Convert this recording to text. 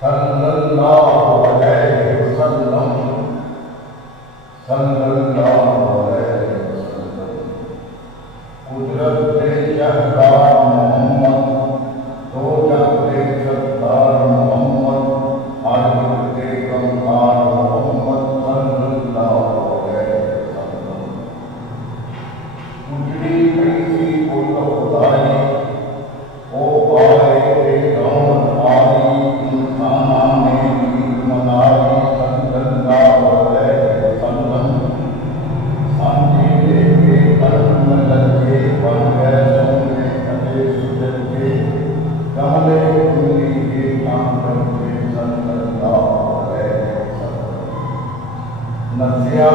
सल्लल्लाहु अलैहि वसल्लम, सल्लल्लाहु अलैहि वसल्लम। कुदरत के शहकार मोहम्मद, दोजख के सत्तार मोहम्मद, आखिर के गमखार मोहम्मद सल्लल्लाहु अलैहि वसल्लम। उजड़ी कैसी कुल खुदाई, ओ पाए के गौर आई, इंसाना ने ईद मनाई सल्लल्लाहु अलैहि वसल्लम। सांझे लेके कर्म लगे, बन गए सोने कटे सुजग के, कहले उंगली के कांटों के सल्लल्लाहु अलैहि वसल्लम। नसिया